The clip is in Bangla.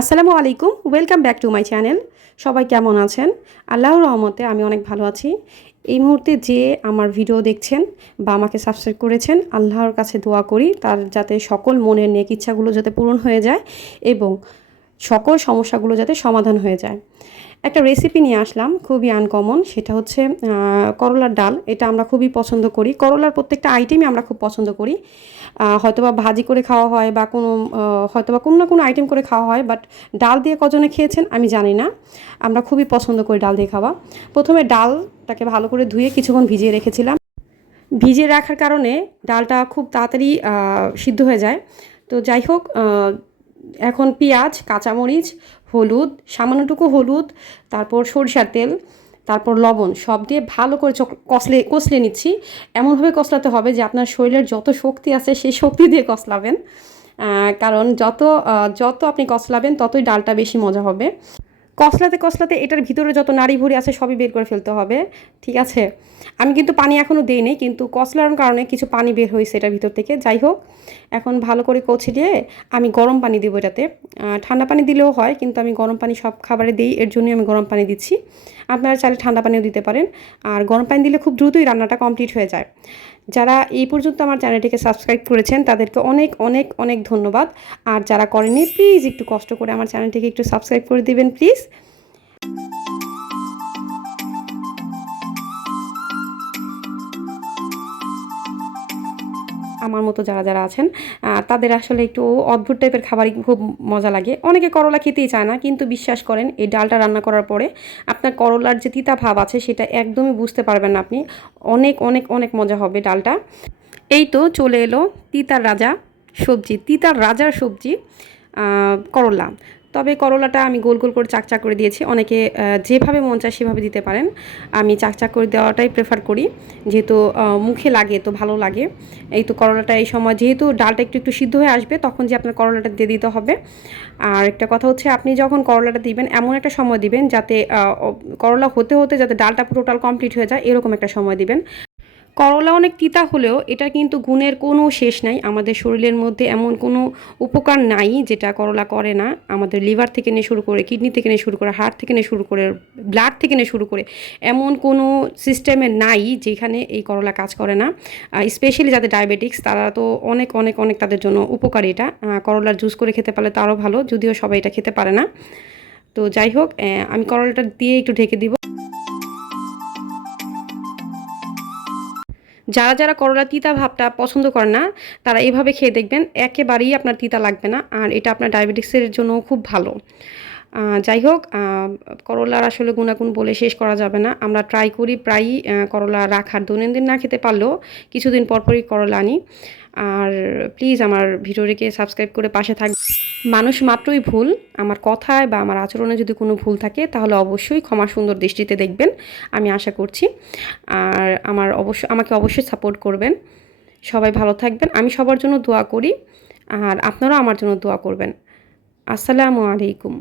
আসসালামু আলাইকুম, welcome back to my channel. সবাই কেমন আছেন? আল্লাহর রহমতে আমি অনেক ভালো আছি। এই মুহূর্তে যে আমার ভিডিও দেখছেন বা আমাকে সাবস্ক্রাইব করেছেন, আল্লাহর কাছে দোয়া করি তার যাতে সকল মনের নেক ইচ্ছাগুলো যাতে পূরণ হয়ে যায় এবং সকল সমস্যাগুলো যাতে সমাধান হয়ে যায়। একটা রেসিপি নিয়ে আসলাম, খুবই আনকমন। সেটা হচ্ছে করলার ডাল। এটা আমরা খুবই পছন্দ করি। করলার প্রত্যেকটা আইটেমই আমরা খুব পছন্দ করি। হয়তোবা ভাজি করে খাওয়া হয় বা হয়তোবা কোনো না কোনো আইটেম করে খাওয়া হয়, বাট ডাল দিয়ে কজনে খেয়েছেন আমি জানি না। আমরা খুবই পছন্দ করি ডাল দিয়ে খাওয়া। প্রথমে ডালটাকে ভালো করে ধুয়ে কিছুক্ষণ ভিজিয়ে রেখেছিলাম। ভিজিয়ে রাখার কারণে ডালটা খুব তাড়াতাড়ি সিদ্ধ হয়ে যায়। তো যাই হোক, এখন পেঁয়াজ, কাঁচামরিচ, হলুদ, সামান্যটুকু হলুদ, তারপর সরিষার তেল, তারপর লবণ সব দিয়ে ভালো করে কষলে নিচ্ছি। এমনভাবে কষলাতে হবে যে আপনার শরীরের যত শক্তি আছে সেই শক্তি দিয়ে কষলাবেন। কারণ যত আপনি কষলাবেন ততই ডালটা বেশি মজা হবে। কষলাতে এটার ভিতরে যত নাড়ি ভুড়ি আছে সবই বের করে ফেলতে হবে, ঠিক আছে? আমি কিন্তু পানি এখনও দিইনি, কিন্তু কষলার কারণে কিছু পানি বের হয়েছে এটার ভিতর থেকে। যাই হোক, এখন ভালো করে কষিয়ে আমি গরম পানি দেবো এটাতে। ঠান্ডা পানি দিলেও হয়, কিন্তু আমি গরম পানি সব খাবারে দিই, এর জন্যই আমি গরম পানি দিচ্ছি। আপনারা চাইলে ঠান্ডা পানিও দিতে পারেন। আর গরম পানি দিলে খুব দ্রুতই রান্নাটা কমপ্লিট হয়ে যায়। যারা এই পর্যন্ত আমার চ্যানেলটিকে সাবস্ক্রাইব করেছেন তাদেরকে অনেক অনেক অনেক ধন্যবাদ। আর যারা করেনি, প্লিজ একটু কষ্ট করে আমার চ্যানেলটিকে একটু সাবস্ক্রাইব করে দিবেন প্লিজ। আমার মতো যারা আছেন তাদের আসলে একটু অদ্ভুত টাইপের খাবারই খুব মজা লাগে। অনেকে করলা খেতেই চায় না, কিন্তু বিশ্বাস করেন এই ডালটা রান্না করার পরে আপনার করলার যে তিতা ভাব আছে সেটা একদমই বুঝতে পারবেন না আপনি। অনেক অনেক অনেক মজা হবে ডালটা। এই তো চলে এলো তিতার রাজার সবজি, করলা। তবে করলাটা আমি গোল গোল করে চাকচাক করে দিয়েছি। অনেকে যেভাবে মন চায় সেভাবে দিতে পারেন। আমি চাকচাক করে দেওয়াটাই প্রেফার করি, যেহেতু মুখে লাগে তো ভালো লাগে। এই তো করলাটা এই সময় যেহেতু ডালটা একটু একটু সিদ্ধ হয়ে আসবে, তখন যে আপনার করলাটা দিয়ে দিতে হবে। আর একটা কথা হচ্ছে, আপনি যখন করলাটা দিবেন এমন একটা সময় দিবেন যাতে করলা হতে হতে যাতে ডালটা টোটাল কমপ্লিট হয়ে যায়, এরকম একটা সময় দিবেন। করলা অনেক তিতা হলেও এটা কিন্তু গুণের কোনো শেষ নাই। আমাদের শরীরের মধ্যে এমন কোনো উপকার নাই যেটা করলা করে না। আমাদের লিভার থেকে নিয়ে শুরু করে, কিডনি থেকে নিয়ে শুরু করে, হার্ট থেকে নিয়ে শুরু করে, ব্লাড থেকে নিয়ে শুরু করে এমন কোনো সিস্টেমে নাই যেখানে এই করলা কাজ করে না। স্পেশালি যাদের ডায়াবেটিক্স তারা তো অনেক অনেক অনেক তাদের জন্য উপকারী এটা। করলার জুস করে খেতে পারলে তো আরও ভালো, যদিও সবাই এটা খেতে পারে না। তো যাই হোক, আমি করলাটা দিয়ে একটু ঢেকে দিব। যারা করলা তিতা ভাবটা পছন্দ করে না তারা এভাবে খেয়ে দেখবেন, একেবারেই আপনার তিতা লাগবে না। আর এটা আপনার ডায়াবেটিক্সের জন্য খুব ভালো। যাই হোক, করলার আসলে গুণাগুণ বলে শেষ করা যাবে না। আমরা ট্রাই করি প্রায়ই করলা রাখার, দৈনন্দিন না খেতে পারলেও কিছুদিন পরপরই করলা আনি। আর প্লিজ আমার ভিডিওটিকে সাবস্ক্রাইব করে পাশে থাকবেন। মানুষ মাত্রই ভুল, আমার কথায় বা আমার আচরণে যদি কোনো ভুল থাকে তাহলে অবশ্যই ক্ষমা সুন্দর দৃষ্টিতে দেখবেন, আমি আশা করছি। আর আমাকে অবশ্যই সাপোর্ট করবেন। সবাই ভালো থাকবেন, আমি সবার জন্য দোয়া করি। আর আপনারাও আমার জন্য দোয়া করবেন। আসসালামু আলাইকুম।